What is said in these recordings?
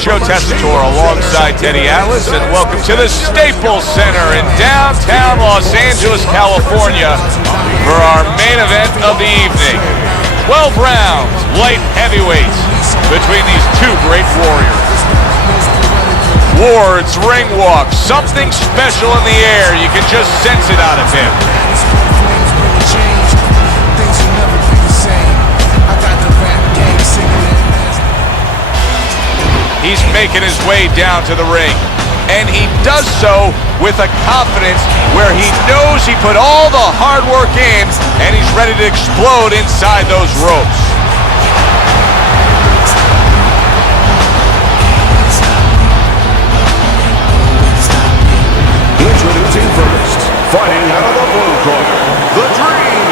Joe Tessitore alongside Teddy Atlas, and welcome to the Staples Center in downtown Los Angeles, California for our main event of the evening. 12 rounds, light heavyweights, between these two great warriors. Ward's ring walk, something special in the air. You can just sense it out of him. He's making his way down to the ring, and he does so with a confidence where he knows he put all the hard work in, and he's ready to explode inside those ropes. Introducing first, fighting out of the blue corner, the Dream.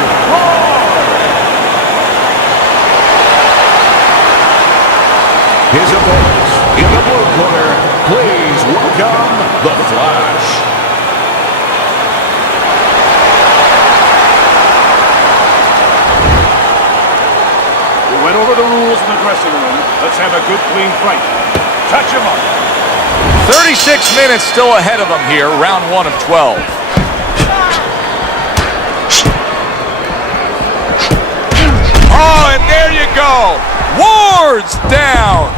His opponents in the blue corner, please welcome the Flash. We went over the rules in the dressing room. Let's have a good, clean fight. Touch him up. 36 minutes still ahead of him here, round 1 of 12. Oh, and there you go. Ward's down.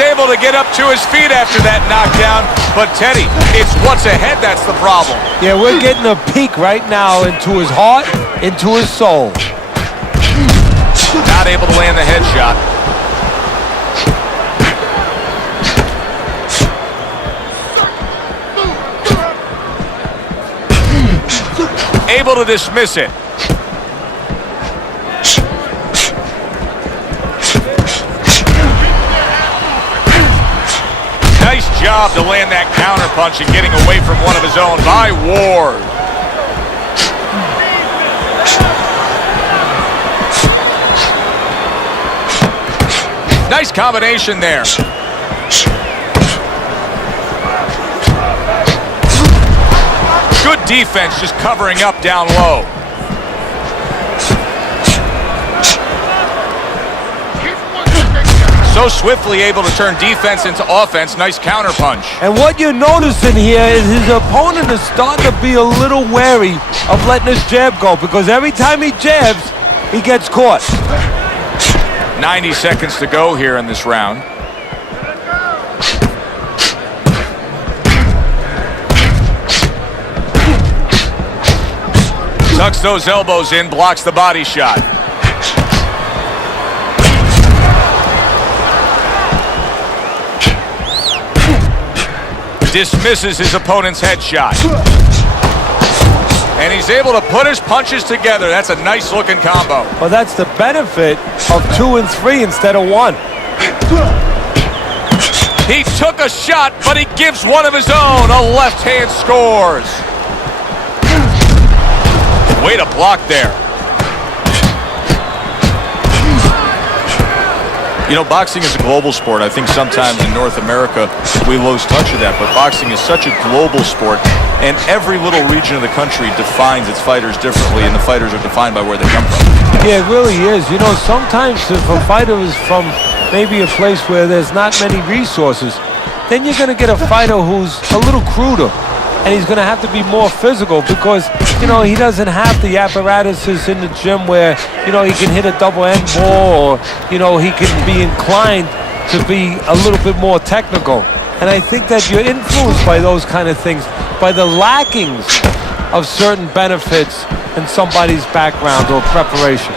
Able to get up to his feet after that knockdown, but Teddy, it's what's ahead that's the problem. Yeah, we're getting a peek right now into his heart, into his soul. Not able to land the headshot. Able to dismiss it. Nice job to land that counterpunch and getting away from one of his own by Ward. Nice combination there. Good defense, just covering up down low. So swiftly able to turn defense into offense. Nice counterpunch. And what you're noticing here is his opponent is starting to be a little wary of letting his jab go, because every time he jabs, he gets caught. 90 seconds to go here in this round. Tucks those elbows in, blocks the body shot. Dismisses his opponent's headshot. And he's able to put his punches together. That's a nice looking combo. Well, that's the benefit of 2 and 3 instead of 1. He took a shot, but he gives one of his own. A left hand scores. Way to block there. You know, boxing is a global sport. I think sometimes in North America we lose touch of that, but boxing is such a global sport, and every little region of the country defines its fighters differently, and the fighters are defined by where they come from. Yeah, it really is. You know, sometimes if a fighter is from maybe a place where there's not many resources, then you're going to get a fighter who's a little cruder, and he's going to have to be more physical because, you know, he doesn't have the apparatuses in the gym where, you know, he can hit a double end ball, or, you know, he can be inclined to be a little bit more technical. And I think that you're influenced by those kind of things, by the lackings of certain benefits in somebody's background or preparation.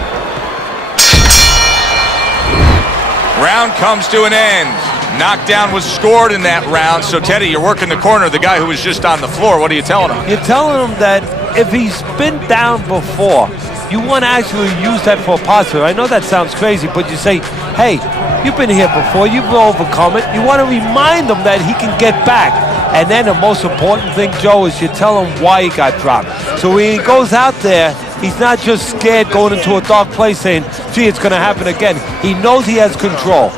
Round comes to an end. Knockdown was scored in that round. So, Teddy, you're working the corner of the guy who was just on the floor. What are you telling him? You're telling him that if he's been down before, you want to actually use that for positive. I know that sounds crazy, but you say, hey, you've been here before, you've overcome it. You want to remind him that he can get back. And then the most important thing, Joe, is you tell him why he got dropped. So when he goes out there, He's not just scared going into a dark place saying, gee, it's going to happen again. He knows he has control.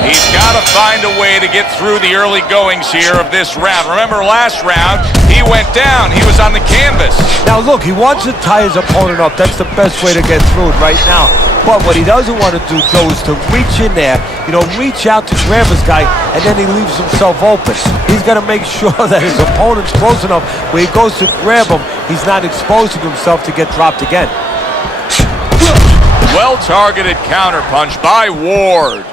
He's got to find a way to get through the early goings here of this round. Remember last round, he went down. He was on the canvas. Now look, he wants to tie his opponent up. That's the best way to get through it right now. But what he doesn't want to do, Joe, is to reach in there, reach out to grab his guy, and then he leaves himself open. He's got to make sure that his opponent's close enough where he goes to grab him, he's not exposing himself to get dropped again. Well-targeted counterpunch by Ward.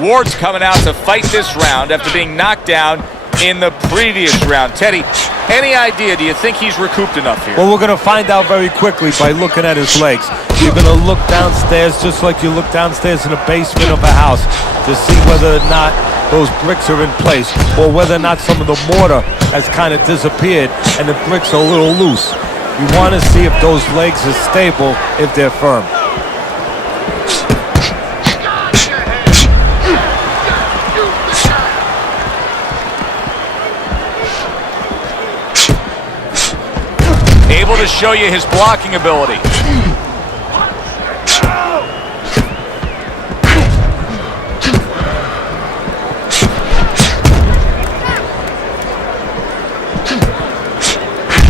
Ward's coming out to fight this round after being knocked down in the previous round. Teddy, any idea? Do you think he's recouped enough here? Well, we're going to find out very quickly by looking at his legs. You're going to look downstairs just like you look downstairs in the basement of a house to see whether or not those bricks are in place or whether or not some of the mortar has kind of disappeared and the bricks are a little loose. You want to see if those legs are stable, if they're firm. Able to show you his blocking ability.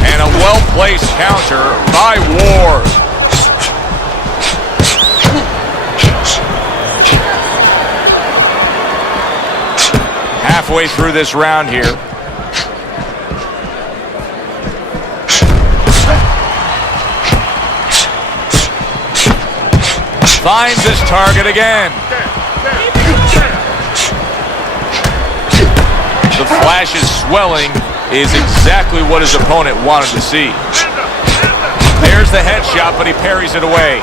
And a well-placed counter by Ward. Halfway through this round here. Finds his target again. The flash's swelling is exactly what his opponent wanted to see. There's the headshot, but he parries it away.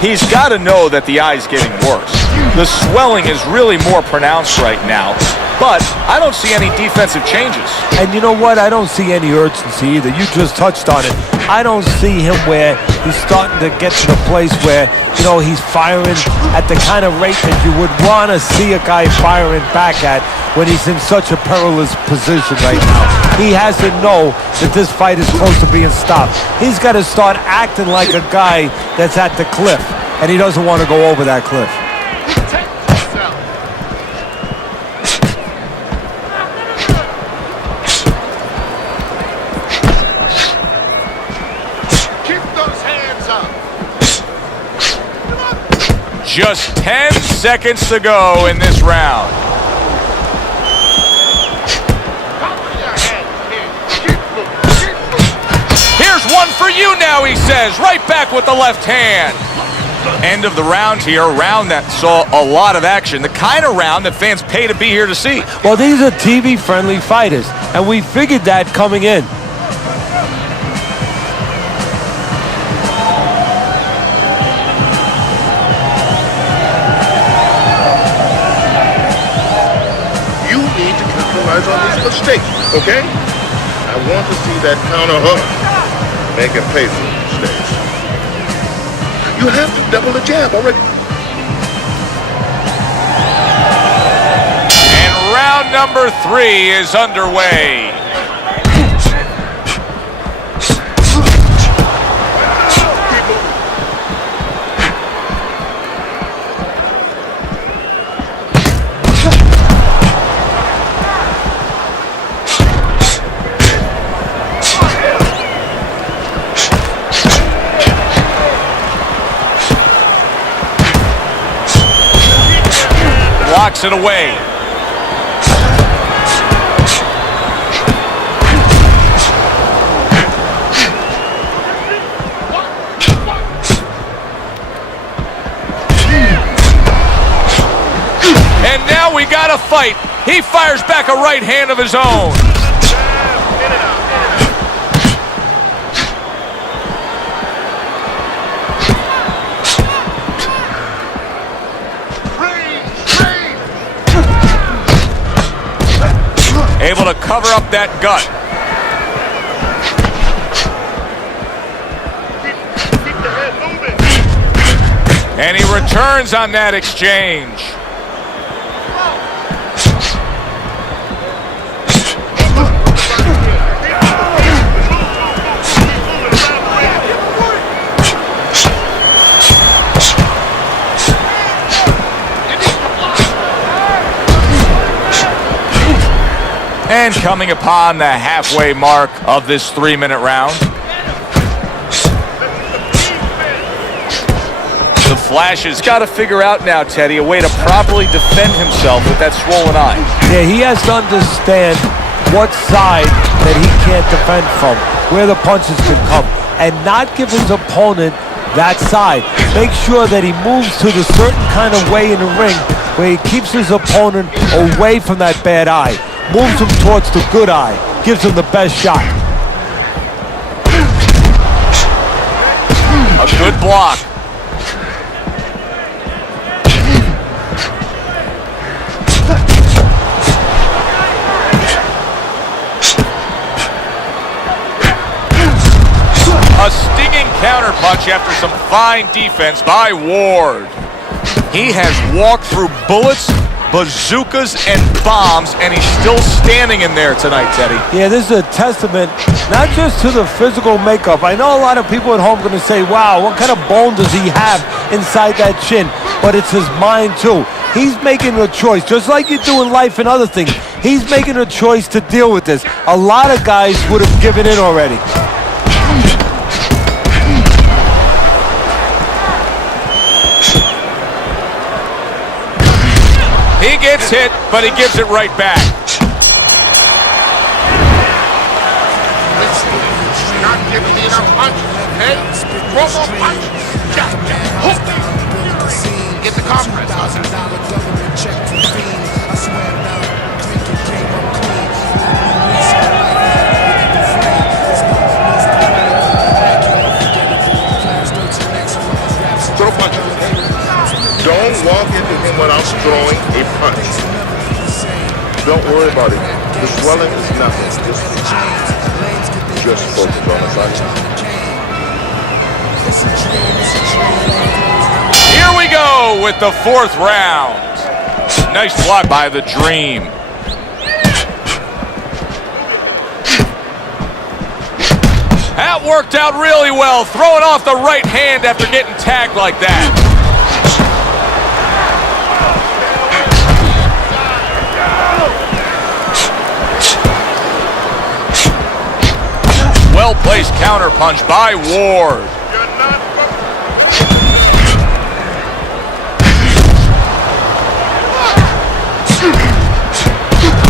He's got to know that the eye's getting worse. The swelling is really more pronounced right now, but I don't see any defensive changes. And you know what? I don't see any urgency either. You just touched on it. I don't see him where he's starting to get to the place where, he's firing at the kind of rate that you would want to see a guy firing back at when he's in such a perilous position right now. He has to know that this fight is close to being stopped. He's got to start acting like a guy that's at the cliff, and he doesn't want to go over that cliff. Just 10 seconds to go in this round. Here's one for you now, he says. Right back with the left hand. End of the round here, a round that saw a lot of action. The kind of round that fans pay to be here to see. Well, these are TV-friendly fighters, and we figured that coming in. On these mistakes, okay? I want to see that counter hook. Make him pay for the mistakes. You have to double the jab already. And round number 3 is underway. Blocks it away. And now we got a fight. He fires back a right hand of his own. Able to cover up that gut. returns on that exchange. And coming upon the halfway mark of this 3-minute round. The Flash has got to figure out now, Teddy, a way to properly defend himself with that swollen eye. Yeah, he has to understand what side that he can't defend from, where the punches can come, and not give his opponent that side. Make sure that he moves to the certain kind of way in the ring where he keeps his opponent away from that bad eye. Moves him towards the good eye, gives him the best shot. A good block. A stinging counterpunch after some fine defense by Ward. He has walked through bullets, bazookas, and bombs, and he's still standing in there tonight, Teddy. Yeah, this is a testament not just to the physical makeup. I know a lot of people at home are going to say, wow, what kind of bone does he have inside that chin? But it's his mind, too. He's making a choice, just like you do in life and other things. He's making a choice to deal with this. A lot of guys would have given in already. He gets hit, but he gives it right back. Not giving me enough punches, okay? One more punch. Hook. Get the compress. Throw punches. Don't walk into him without throwing a punch. Don't worry about it. The swelling is nothing. Just focus on the fight. Here we go with the 4th round. Nice block by the Dream. That worked out really well, throwing off the right hand after getting tagged like that. Well-placed counterpunch by Ward.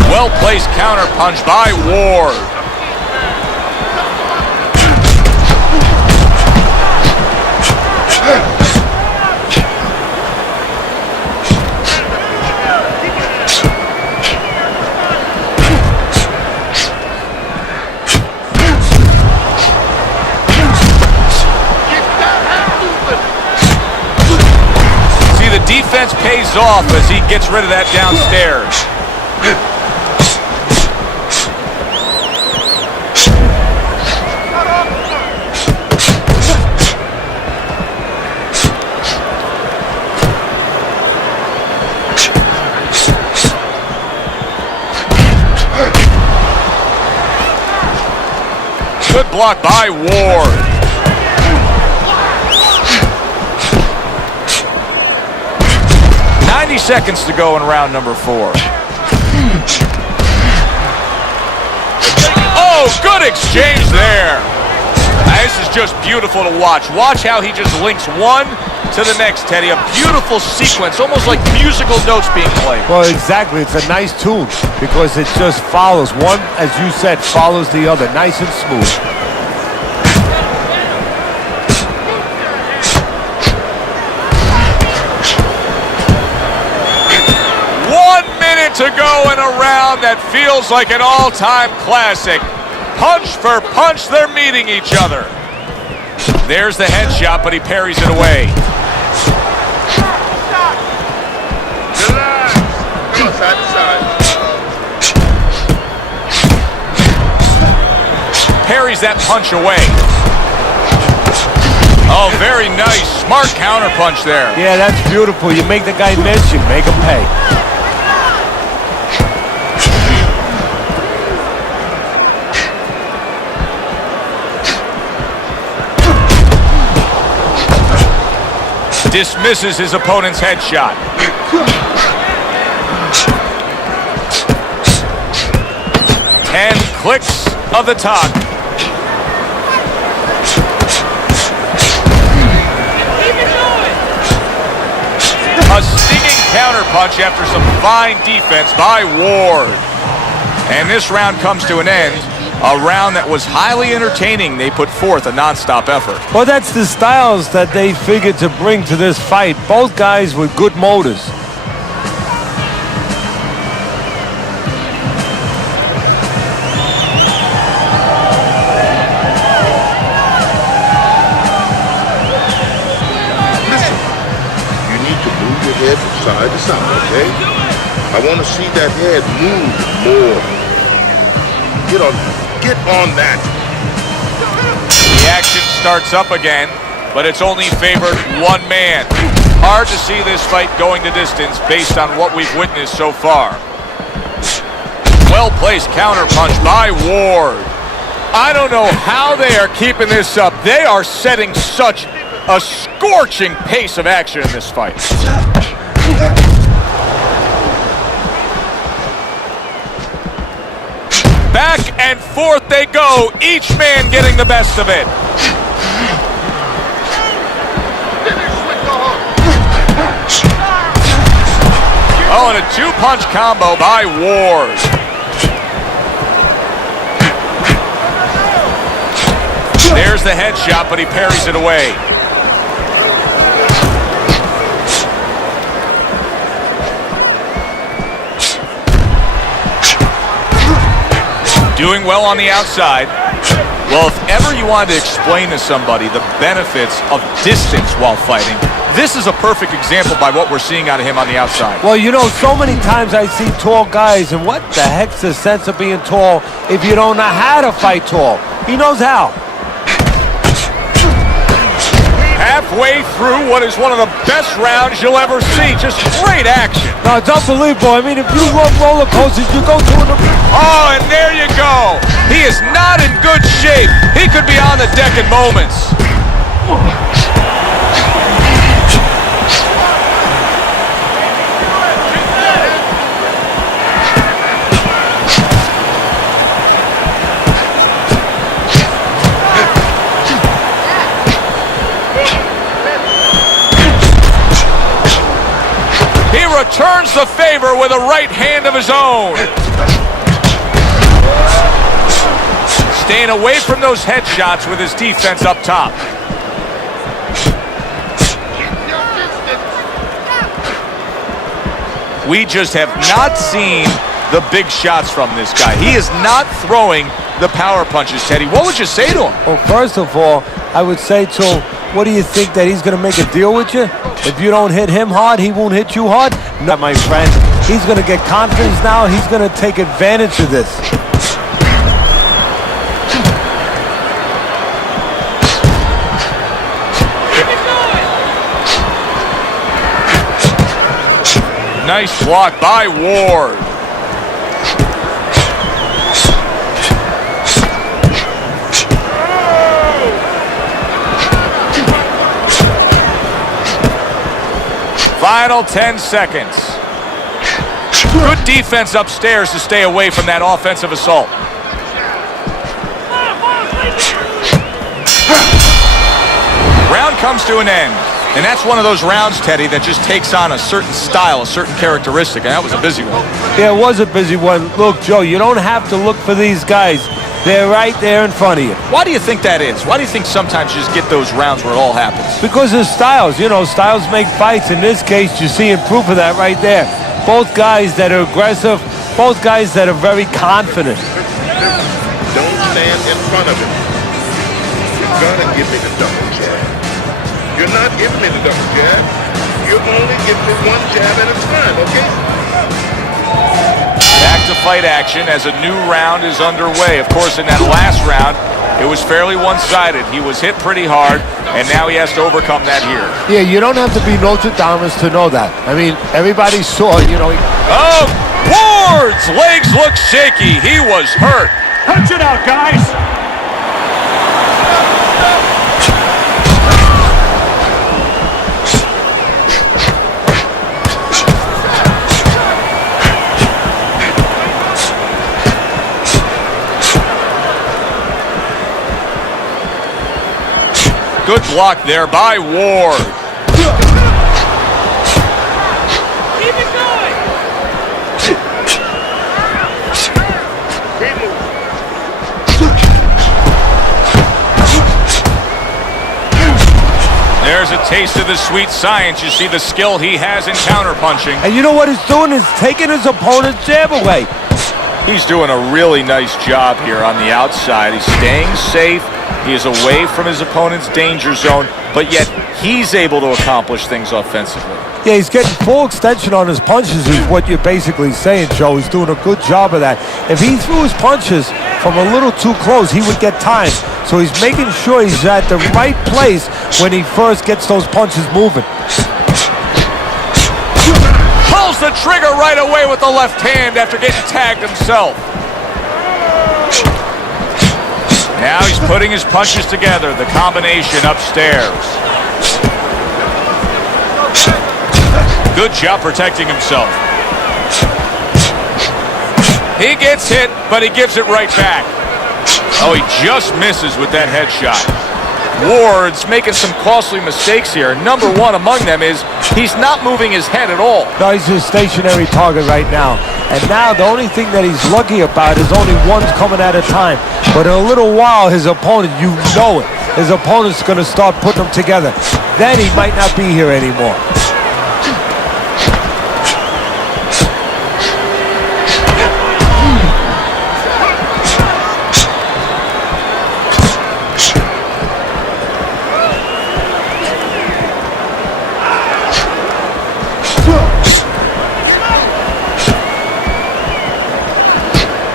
Well-placed counterpunch by Ward. Defense pays off as he gets rid of that downstairs. Good block by Ward. 90 seconds to go in round number 4. Oh, good exchange there. This is just beautiful to watch. Watch how he just links one to the next, Teddy. A beautiful sequence, almost like musical notes being played. Well, exactly. It's a nice tune because it just follows. One, as you said, follows the other. Nice and smooth. To go in a round that feels like an all-time classic. Punch for punch, they're meeting each other. There's the headshot, but he parries it away. Parries that punch away. Oh, very nice Smart counterpunch there. Yeah, that's beautiful. You make the guy miss, you make him pay. Dismisses his opponent's headshot. 10 clicks of the tongue. A stinging counterpunch after some fine defense by Ward. And this round comes to an end. A round that was highly entertaining. They put forth a non-stop effort. Well, that's the styles that they figured to bring to this fight. Both guys with good motors. Listen, you need to move your head from side to side, okay? I want to see that head move more. Get on that. The action starts up again, but it's only favored one man. Hard to see this fight going the distance based on what we've witnessed so far. Well-placed counterpunch by Ward. I don't know how they are keeping this up. They are setting such a scorching pace of action in this fight. Back and forth they go, each man getting the best of it. Oh, and a two-punch combo by Ward. There's the headshot, but he parries it away. Doing well on the outside. Well, if ever you wanted to explain to somebody the benefits of distance while fighting, this is a perfect example by what we're seeing out of him on the outside. Well, you know, so many times I see tall guys, and what the heck's the sense of being tall if you don't know how to fight tall? He knows how. Halfway through what is one of the best rounds you'll ever see. Just great action. No, it's unbelievable. I mean, if you run roller coasters, you go to an... Oh, and there you go. He is not in good shape. He could be on the deck in moments. He returns the favor with a right hand of his own. Staying away from those headshots with his defense up top. We just have not seen the big shots from this guy. He is not throwing the power punches, Teddy. What would you say to him? Well, first of all, I would say to him, what do you think, that he's going to make a deal with you? If you don't hit him hard, he won't hit you hard? No, my friend. He's going to get confidence now. He's going to take advantage of this. Nice block by Ward. Final 10 seconds. Good defense upstairs to stay away from that offensive assault. Round comes to an end. And that's one of those rounds, Teddy, that just takes on a certain style, a certain characteristic, and that was a busy one. Yeah, it was a busy one. Look, Joe, you don't have to look for these guys. They're right there in front of you. Why do you think that is? Why do you think sometimes you just get those rounds where it all happens? Because of styles. You know, styles make fights. In this case, you're seeing proof of that right there. Both guys that are aggressive, both guys that are very confident. Don't stand in front of him. You're gonna give me the double jab. You're not giving me the double jab. You're only giving me one jab at a time, okay? Back to fight action as a new round is underway. Of course, in that last round, it was fairly one-sided. He was hit pretty hard. and now he has to overcome that here. Yeah, you don't have to be Nostradamus to know that. I mean, everybody saw, you know. Oh, Ward's legs look shaky. He was hurt. Punch it out, guys! Good block there by Ward. Keep it going! There's a taste of the sweet science. You see the skill he has in counterpunching. And you know what he's doing is taking his opponent's jab away. He's doing a really nice job here on the outside. He's staying safe. He is away from his opponent's danger zone, but yet he's able to accomplish things offensively. Yeah, he's getting full extension on his punches is what you're basically saying, Joe. He's doing a good job of that. If he threw his punches from a little too close, he would get time. So he's making sure he's at the right place when he first gets those punches moving. Pulls the trigger right away with the left hand after getting tagged himself. Now he's putting his punches together, the combination upstairs. Good job protecting himself. He gets hit, but he gives it right back. Oh, he just misses with that headshot. Ward's making some costly mistakes here. Number one among them is he's not moving his head at all. No, he's a stationary target right now. And now the only thing that he's lucky about is only one's coming at a time. But in a little while, his opponent, you know it, his opponent's going to start putting them together. Then he might not be here anymore.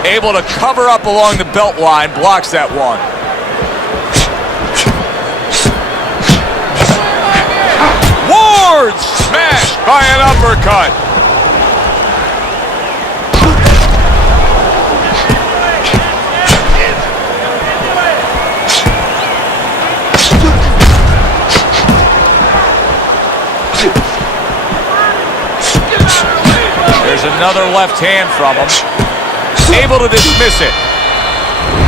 Able to cover up along the belt line, blocks that one. Ward smashed by an uppercut. There's another left hand from him. Able to dismiss it.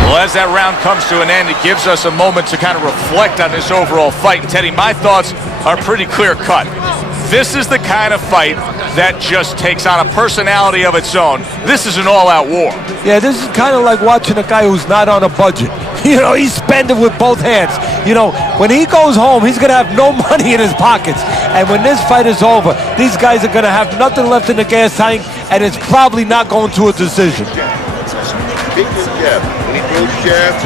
Well, as that round comes to an end, it gives us a moment to kind of reflect on this overall fight. And Teddy, my thoughts are pretty clear-cut. This is the kind of fight that just takes on a personality of its own. This is an all-out war. Yeah, this is kind of like watching a guy who's not on a budget. You know, he's spending with both hands. You know, when he goes home, he's going to have no money in his pockets. And when this fight is over, these guys are going to have nothing left in the gas tank, and it's probably not going to a decision. Big jab. When he throws jabs,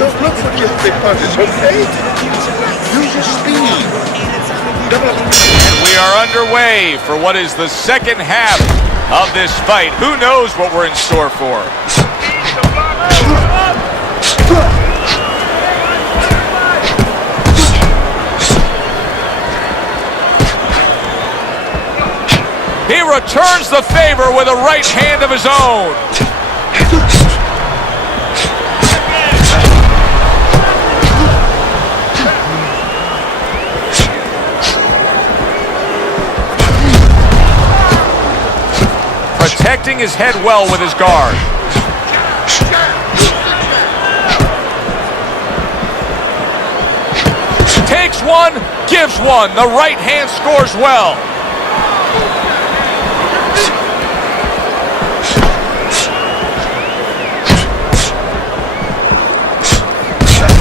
don't look for just big punches, okay? Use your speed. And we are underway for what is the second half of this fight. Who knows what we're in store for? He returns the favor with a right hand of his own. Protecting his head well with his guard. Takes one, gives one. The right hand scores well.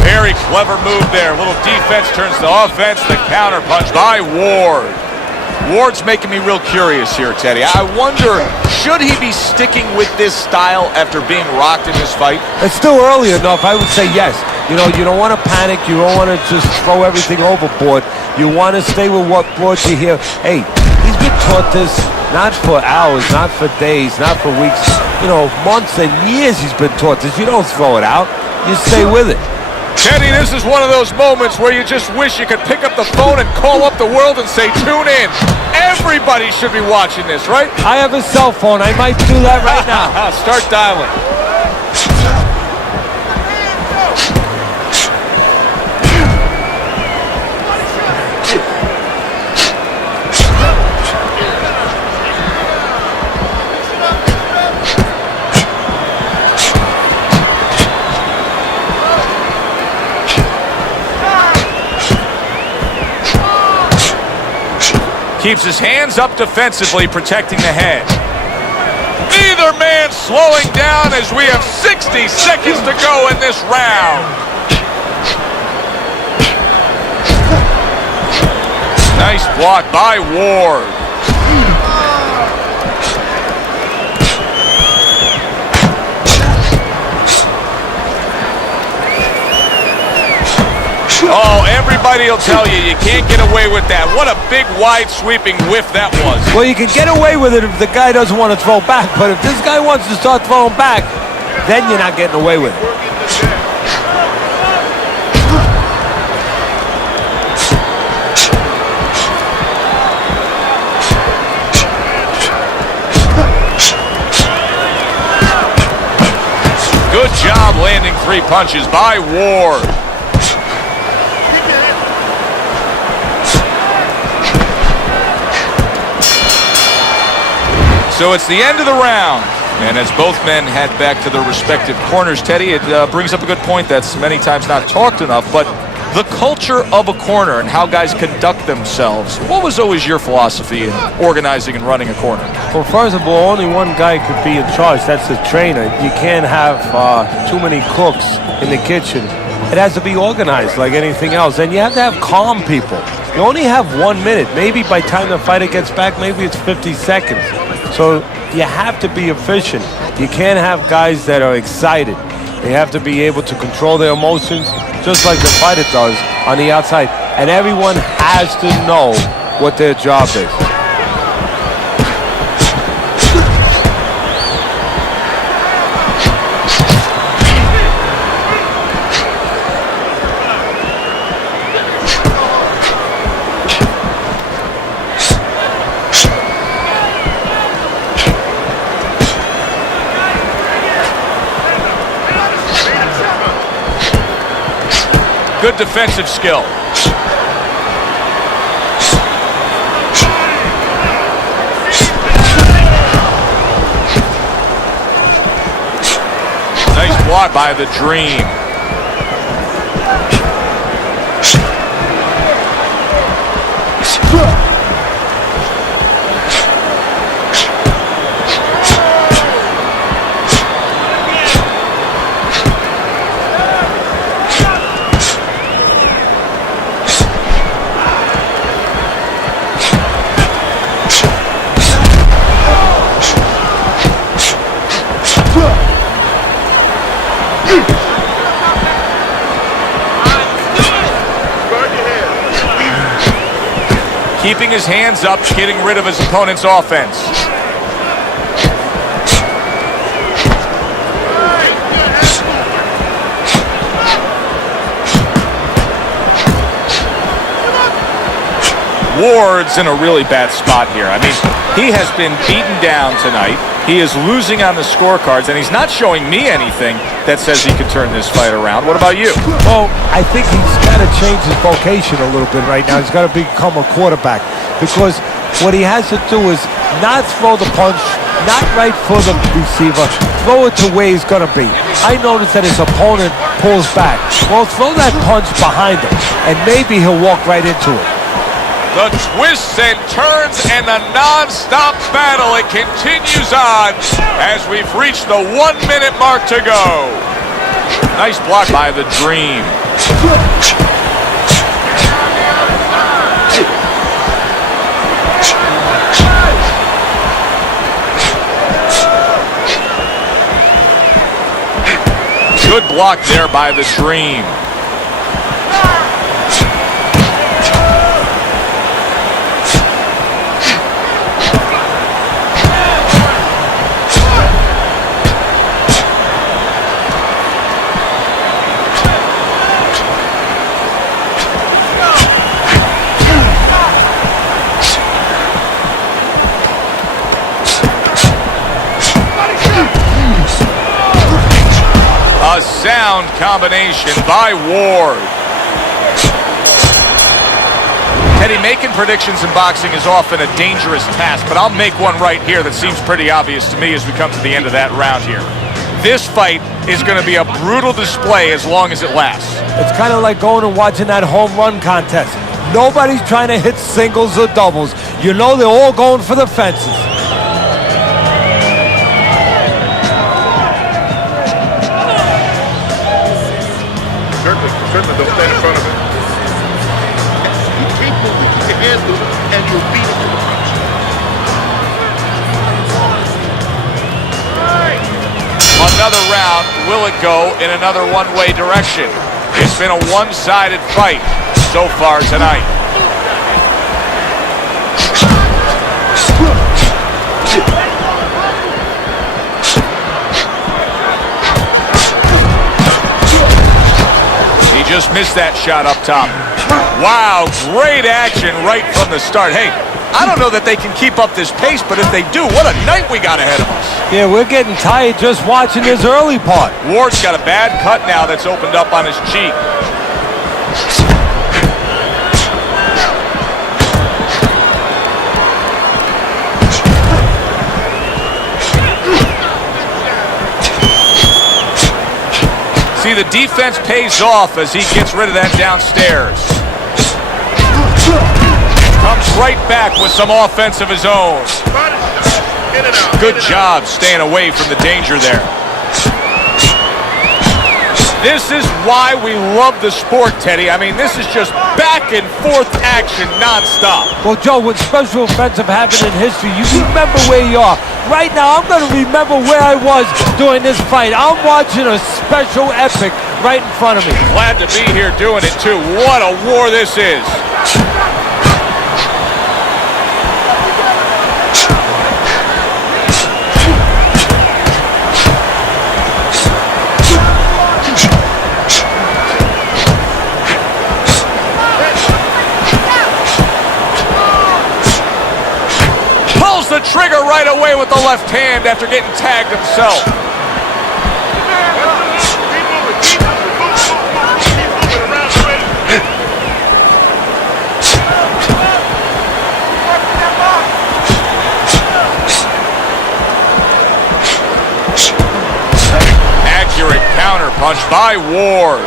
Very clever move there. A little defense turns to offense. The counter punch by Ward. Ward's making me real curious here, Teddy. I wonder, should he be sticking with this style after being rocked in this fight? It's still early enough. I would say yes. You know, you don't want to panic. You don't want to just throw everything overboard. You want to stay with what brought you here. Hey, he's been taught this not for hours, not for days, not for weeks. You know, months and years he's been taught this. You don't throw it out. You stay with it. Teddy, this is one of those moments where you just wish you could pick up the phone and call up the world and say, tune in. Everybody should be watching this, right? I have a cell phone. I might do that right now. Start dialing. Keeps his hands up defensively, protecting the head. Neither man slowing down as we have 60 seconds to go in this round. Nice block by Ward. Oh, everybody will tell you, you can't get away with that. What a big, wide, sweeping whiff that was. Well, you can get away with it if the guy doesn't want to throw back, but if this guy wants to start throwing back, then you're not getting away with it. Good job landing 3 punches by Ward. So it's the end of the round, and as both men head back to their respective corners, Teddy, it brings up a good point that's many times not talked enough, but the culture of a corner and how guys conduct themselves. What was always your philosophy in organizing and running a corner? Well, first of all, only one guy could be in charge. That's the trainer. You can't have too many cooks in the kitchen. It has to be organized like anything else, and you have to have calm people. You only have 1 minute. Maybe by the time the fighter gets back, maybe it's 50 seconds. So you have to be efficient. You can't have guys that are excited. They have to be able to control their emotions just like the fighter does on the outside. And everyone has to know what their job is. Good defensive skill. Nice block by the Dream. Keeping his hands up, getting rid of his opponent's offense. Ward's in a really bad spot here. I mean, he has been beaten down tonight. He is losing on the scorecards, and he's not showing me anything that says he could turn this fight around. What about you? Well, I think he's got to change his vocation a little bit right now. He's got to become a quarterback, because what he has to do is not throw the punch, not right for the receiver, throw it to where he's going to be. I noticed that his opponent pulls back. Well, throw that punch behind him, and maybe he'll walk right into it. The twists and turns and the non-stop battle, it continues on as we've reached the 1 minute mark to go. Nice block by the Dream. Good block there by the Dream. sound combination by Ward. Teddy, making predictions in boxing is often a dangerous task, but I'll make one right here that seems pretty obvious to me as we come to the end of that round here. This fight is going to be a brutal display as long as it lasts. It's kind of like going and watching that home run contest. Nobody's trying to hit singles or doubles. You know they're all going for the fences. Certainly don't stand in front of it. You keep moving, keep your hands moving, and you'll beat it to the punch. Another round, will it go in another one-way direction? It's been a one-sided fight so far tonight. He just missed that shot up top. Wow, great action right from the start. Hey, I don't know that they can keep up this pace, but if they do, what a night we got ahead of us. Yeah, we're getting tired just watching this early part. Ward's got a bad cut now that's opened up on his cheek. See, the defense pays off as he gets rid of that downstairs. Comes right back with some offense of his own. Good job staying away from the danger there. This is why we love the sport, Teddy. I mean, this is just back and forth action nonstop. Well, Joe, with special offensive happened in history, you remember where you are. Right now, I'm going to remember where I was during this fight. I'm watching a special epic right in front of me. Glad to be here doing it, too. What a war this is. The trigger right away with the left hand after getting tagged himself. Accurate counter punch by Ward.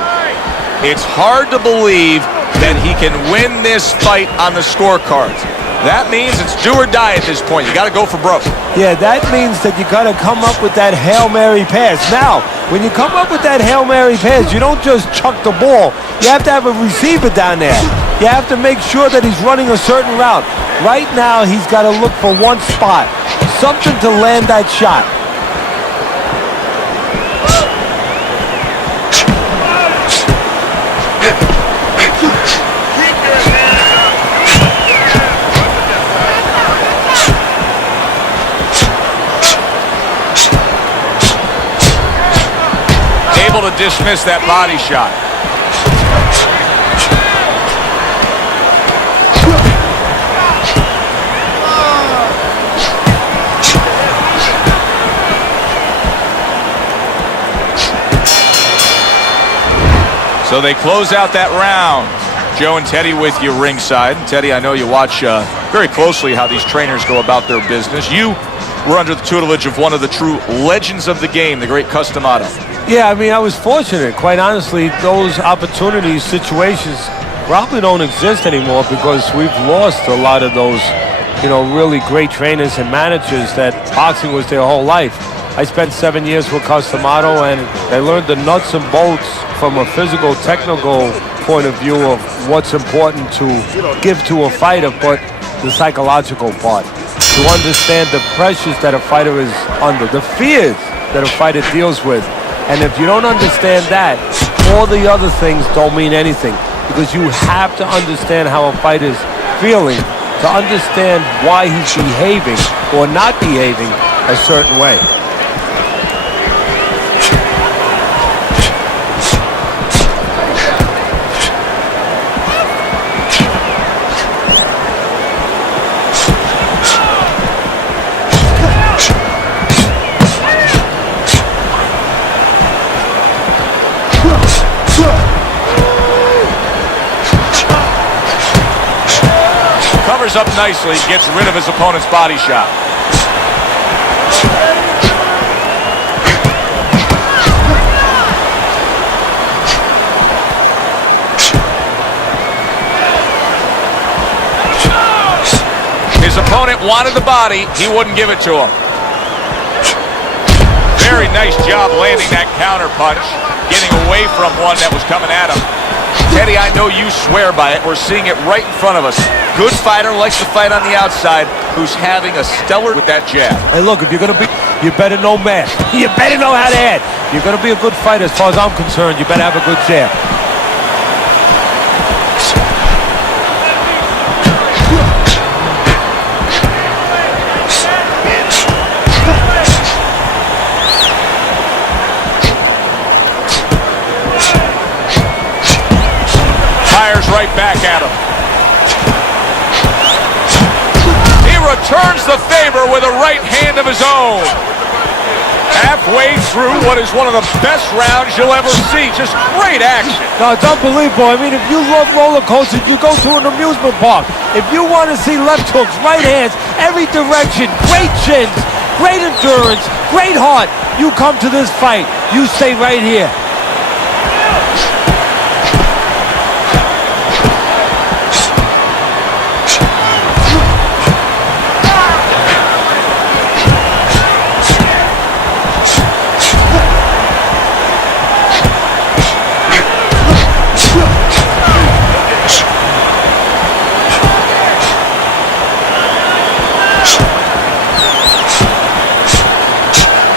It's hard to believe that he can win this fight on the scorecards. That means it's do or die at this point. You got to go for broke. Yeah, that means that you got to come up with that Hail Mary pass. Now, when you come up with that Hail Mary pass, you don't just chuck the ball. You have to have a receiver down there. You have to make sure that he's running a certain route. Right now, he's got to look for one spot, something to land that shot. Able to dismiss that body shot. So they close out that round. Joe and Teddy with you ringside. And Teddy, I know you watch very closely how these trainers go about their business. You were under the tutelage of one of the true legends of the game, the great Customato. Yeah, I mean, I was fortunate. Quite honestly, those opportunities, situations probably don't exist anymore because we've lost a lot of those, you know, really great trainers and managers that boxing was their whole life. I spent 7 years with Customato, and I learned the nuts and bolts from a physical, technical point of view of what's important to give to a fighter, but the psychological part. To understand the pressures that a fighter is under, the fears that a fighter deals with. And if you don't understand that, all the other things don't mean anything, because you have to understand how a fighter's feeling to understand why he's behaving or not behaving a certain way. covers up nicely, gets rid of his opponent's body shot. His opponent wanted the body, he wouldn't give it to him. Very nice job landing that counter punch, getting away from one that was coming at him. Teddy, I know you swear by it. We're seeing it right in front of us. Good fighter, likes to fight on the outside, who's having a stellar with that jab. Hey, look, if you're going to be, you better know math. You better know how to hit. If you're going to be a good fighter, as far as I'm concerned, you better have a good jab. Right back at him. He returns the favor with a right hand of his own. Halfway through what is one of the best rounds you'll ever see. Just great action. No, it's unbelievable. I mean, if you love roller coasters, you go to an amusement park. If you want to see left hooks, right hands, every direction, great chins, great endurance, great heart, you come to this fight. You stay right here.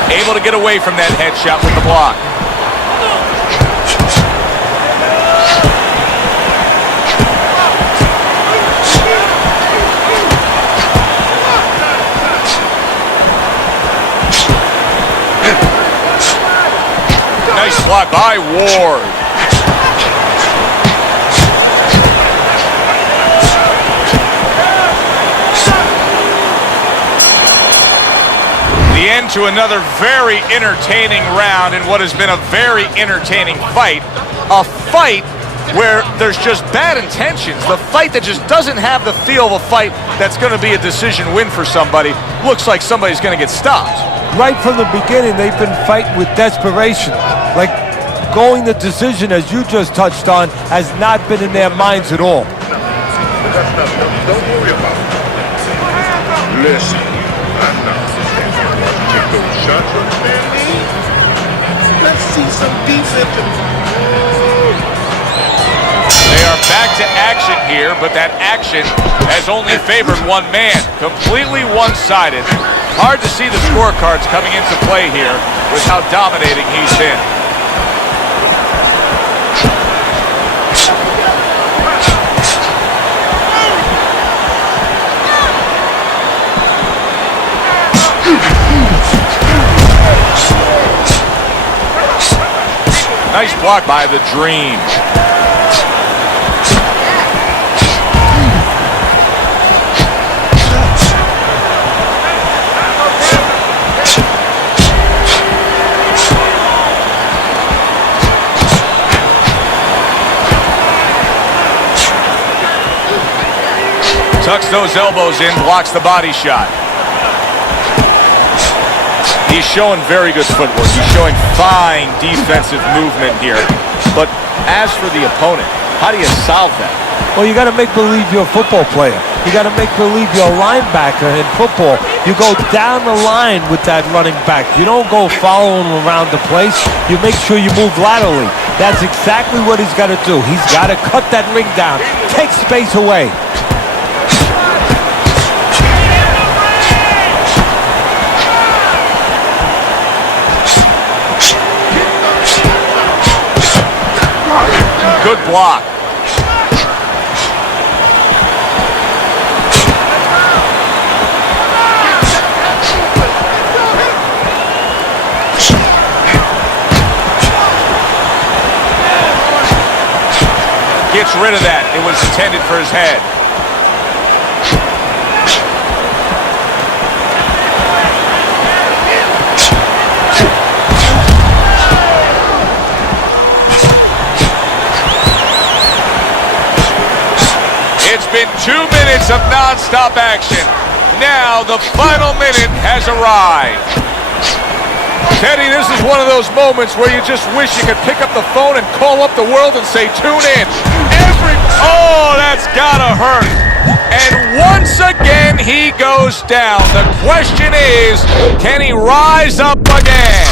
Able to get away from that headshot with the block. Nice block by Ward. The end to another very entertaining round in what has been a very entertaining fight. A fight where there's just bad intentions. The fight that just doesn't have the feel of a fight that's going to be a decision win for somebody. Looks like somebody's going to get stopped. Right from the beginning, they've been fighting with desperation. Like going the decision, as you just touched on, has not been in their minds at all. Don't worry about it. Listen, I'm not take those shots, you understand me? Let's see some defensive. They are back to action here, but that action has only favored one man. Completely one-sided. Hard to see the scorecards coming into play here with how dominating he's been. Nice block by the Dream. Tucks those elbows in, blocks the body shot. He's showing very good footwork. He's showing fine defensive movement here. But as for the opponent, how do you solve that? Well, you got to make believe you're a football player. You got to make believe you're a linebacker in football. You go down the line with that running back. You don't go following around the place. You make sure you move laterally. That's exactly what he's got to do. He's got to cut that ring down, take space away. Good block. Gets rid of that. It was intended for his head. It's It's been 2 minutes of non-stop action. Now the final minute has arrived. Teddy, this is one of those moments where you just wish you could pick up the phone and call up the world and say, tune in. Oh, that's gotta hurt. And once again, he goes down. The question is, can he rise up again?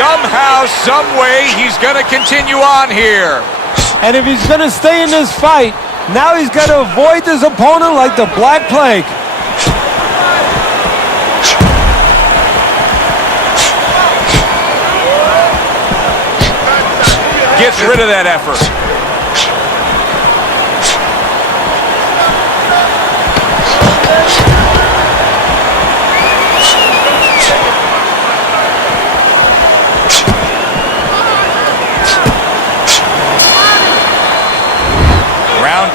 Somehow, some way, he's going to continue on here. And if he's going to stay in this fight, now he's got to avoid his opponent like the Black Plague. Gets rid of that effort.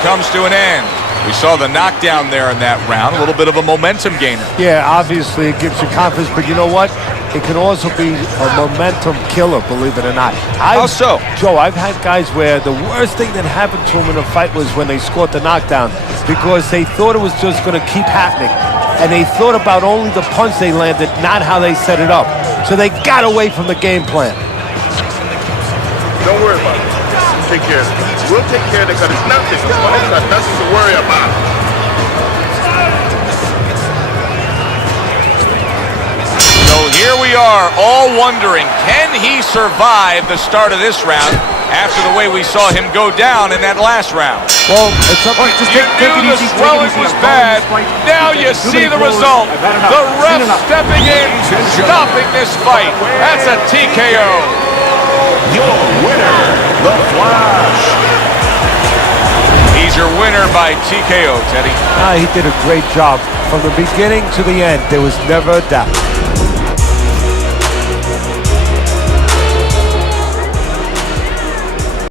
Comes to an end. We saw the knockdown there in that round, a little bit of a momentum gainer. Yeah, obviously it gives you confidence, but you know what? It can also be a momentum killer, believe it or not. How so? Joe, I've had guys where the worst thing that happened to them in a fight was when they scored the knockdown because they thought it was just going to keep happening. And they thought about only the punch they landed, not how they set it up. So they got away from the game plan. Don't worry about it. Take care of it. We'll take care of it because it's nothing. It's got nothing to worry about. So here we are, all wondering, can he survive the start of this round after the way we saw him go down in that last round? Well, it's up. You knew the swelling was bad. Now you see the result. The ref stepping in, stopping this fight. That's a TKO. Your winner, The Flash. He's your winner by TKO, Teddy. He did a great job. From the beginning to the end, there was never a doubt.